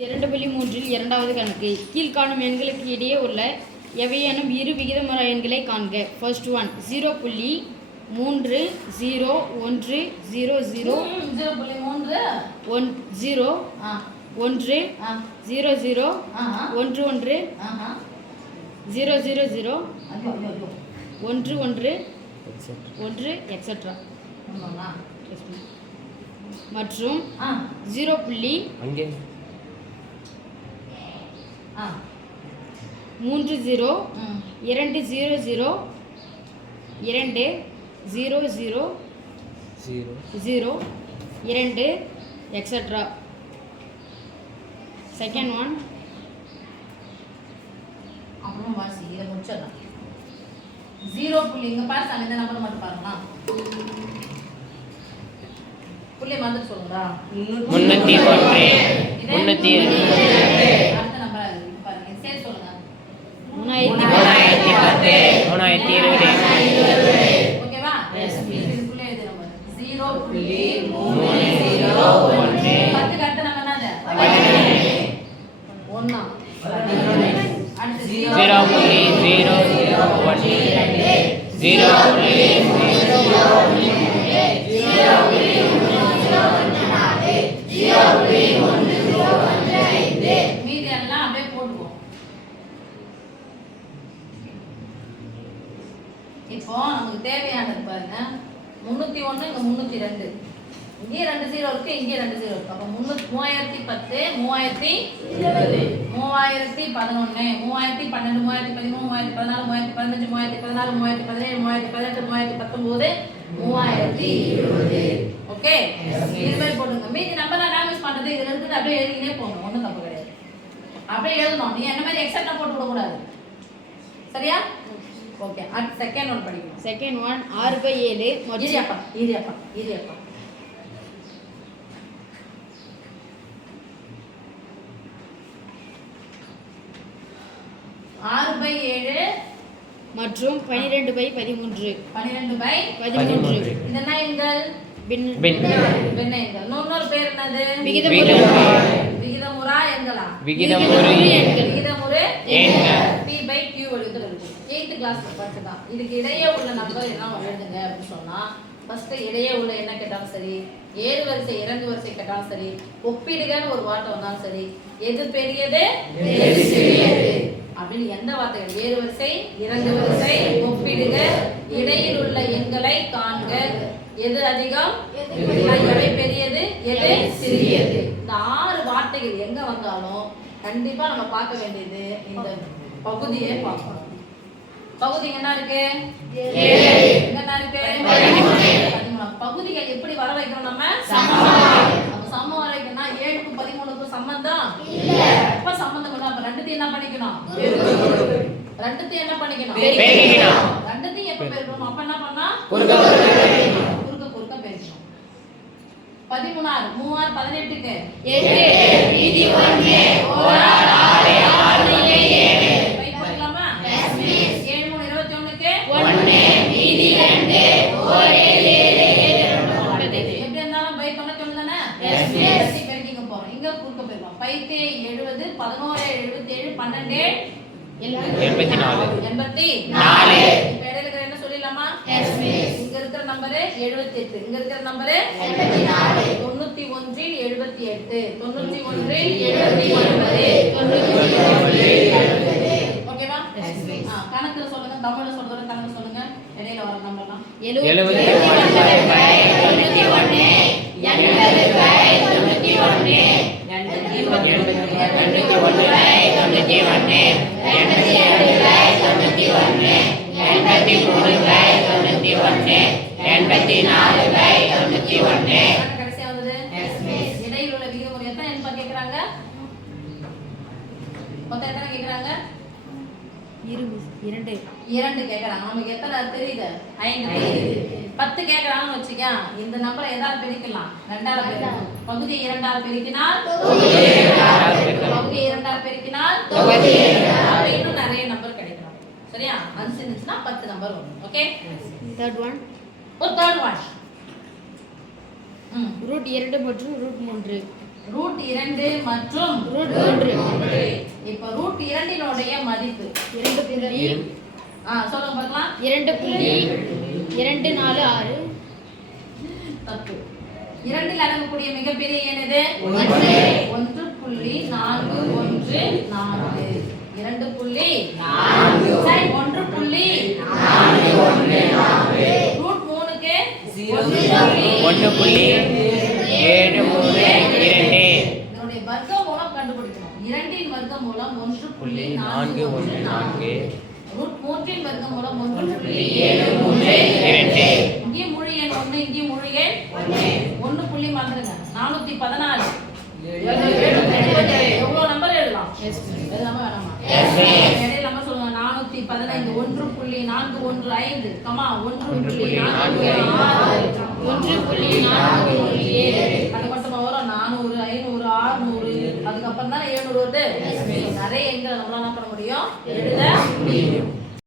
2.3 இரண்டாவது கணக்கு. கீழ்காணும் எண்களுக்கு இடையே உள்ள எவையேனும் இரு விகிதமுறு எண்களை காண்க. ஃபர்ஸ்ட் ஒன் 0.30 1 0 0 0 0 1 0 1 0 0 1 1 0 0 0 1 1 1 எக்ஸெட்ரா மற்றும் 0.30 3 0 2 0 0 2 0 0 0 2 எக்ஸெட்ரா. செகண்ட் ஒன் அப்புறம் வாசி இதை முடிச்சிடலாம். 0 புள்ளி இங்க பாரு சாமி, இந்த நம்பர் மட்டும் பாருங்க. புள்ளி வந்து சொல்லுடா. 301 அடுத்த நம்பர் பாருங்க, சரி சொல்லுங்க. 3020 ஓகேவா? இதுக்குள்ள எழுது நம்பர் 0.301 10 அடுத்த நம்பர் என்னது? 1 அடுத்து 0.001 மீதி எல்லாம் அப்படியே போடுவோம். இப்போ நமக்கு தேவையானது பாருங்க, 301 இங்க 302, இங்கே 2 0 இருக்கு, இங்கே 2 0 இருக்கு. அப்ப 3010 3020 3011 3012 3013 3014 3015 3016 3017 3018 3019 ஓகே, இது மாதிரி போடுங்க. மீதி நம்பர் நான் டாமேஜ் பண்றது இதுல இருந்து அப்படியே எழுதினே போங்க, ஒண்ணும் தப்பு கிடையாது. அப்படியே எழுதணும், நீ என்ன மாதிரி எக்ஸெட்ரா போட்டு விட கூடாது, சரியா? ஓகே, அடுத்து செகண்ட் ஒன் படிக்கணும். செகண்ட் ஒன் 6/7 மற்றும் இரியப்பா 6/7 மற்றும் 12/13 12/13 இதெல்லாம் எண்கள் பின்ன எண்கள். இன்னொரு பேர் என்னது? விகிதமுறா எண்களா? விகிதமுறு எண்கள் p/q வடிவத்தில் இருக்கும். 8th கிளாஸ்ல படிச்சதான். இதுக்கு இடையே உள்ள நம்பர் என்ன எழுதுங்க அப்படின்னு சொன்னா, ஃபர்ஸ்ட் இடையே உள்ள என்ன கேட்டாலும் சரி, ஏறு வரிசை இறங்கு வரிசை கேட்டாலும் சரி, ஒப்பிடுகன்னு ஒரு வார்த்தை வந்தாலும் சரி, எது பெரியது எது சிறியது அப்படின்னு எந்த வார்த்தைகள், ஏறு வரிசை இறங்கு வரிசை ஒப்பிடுக இடையில் உள்ள எண்களை காண்க, எது அதிகம் எவை பெரியது எது சிறியது, இந்த 6 வார்த்தைகள் எங்க வந்தாலும் கண்டிப்பா நம்ம பார்க்க வேண்டியது இந்த பகுதியை பார்க்கணும். பகுதி என்ன இருக்கு? என்ன இருக்கு? 13. பகுதிகள் எப்படி வர வைக்கணும்? நம்ம சமம் வர வைக்கணும்னா 7க்கும் 13க்கும் சம்பந்தம் இல்ல. எப்ப சம்பந்தம் இல்ல, அப்ப ரெண்டுத்தையும் என்ன பண்ணிக்கணும்? ரெண்டுத்தையும் என்ன பண்ணிக்கணும்? ரெண்டுத்தையும் எப்ப பெருக்கணும்? அப்ப என்ன பண்ணா குறுக்க பெருக்கணும். 13 3 18க்கு 8 மீதி 1 1 6 6 7 பை போடலாமா? Yes miss. 7 3 21க்கு 1 மீதி 2 1 7 எப்படி இருந்தாலும் பை 91 தானே? Yes miss. பெருக்கிங்க போறோம். இங்க குறுக்க பெருக்கலாம். 5 70 11 77 12 84 84 இப்ப இடையில இருக்கிற என்ன சொல்லிடலாமா? Yes miss. இங்க இருக்கிற நம்பர் 78, இங்க இருக்கிற நம்பர் 84 91 78 91 79 ஓகேவா? Yes miss. கணக்குல சொல்லுங்க, தமிழ்ல சொல்றத கணக்கு சொல்லுங்க. இடையில வர நம்பர்லாம் 71 கடைசியா வந்தது இடையில உள்ள விகிதமுறை எத்தனை என்ன கேக்குறாங்க? மொத்தம் எத்தனை கேக்குறாங்க? 2 கேக்குறாங்க. நமக்கு எத்தனை தெரியுது? 5 தெரியுது. 10 கேக்குறாங்கன்னு வச்சுக்க, இந்த நம்பரை எதால பிரிக்கலாம்? 2ஆல பிரிக்கலாம். பகுதி 2ஆல் பெருக்கினால் பகுதி 2ஆல் பெருக்கினால் அப்ப இன்னும் நிறைய நம்பர் கிடைக்கும், சரியா? அஞ்சு இருந்துச்சுன்னா 10 நம்பர் வரும். ஓகே, தேர்ட் ஒன் ஒரு தேர்ட் ஒன் ரூட் 2 மற்றும் ரூட் 3 ரூட் 2 மற்றும் ரூட் 3 இப்போ ரூட் 2 மதிப்பு 2 புள்ளி சொல்லுங்க பார்க்கலாம். 2.246 தப்பு. 2 அடங்கக்கூடிய மிகப்பெரிய எண் எது? 1.414. 2.4 சரி 1.414 ரூட் 3க்கு 1.732. இதனுடைய வர்க்கமூலம் கண்டுபிடிக்கணும். 2 வர்க்கமூலம் 1.414. ரூட் 3 வர்க்கமூலம் 1.732. இங்கே முழு எண் 1, இங்கே முழு எண் 1 புள்ளி மறந்துடுங்க. 414 எவ்வளவு நம்பர் எழுதலாம்? எழுதாம வேணாமா? இடையில நம்பர் சொல்லுங்க. 415 1.415 கமா 1.446 1.417 அது மட்டுமா வரும்? 400 500 600 அதுக்கப்புறம் தானே 700 வருது. நிறைய எண்களை நம்மளால என்ன பண்ண முடியும்? எழுத முடியும்.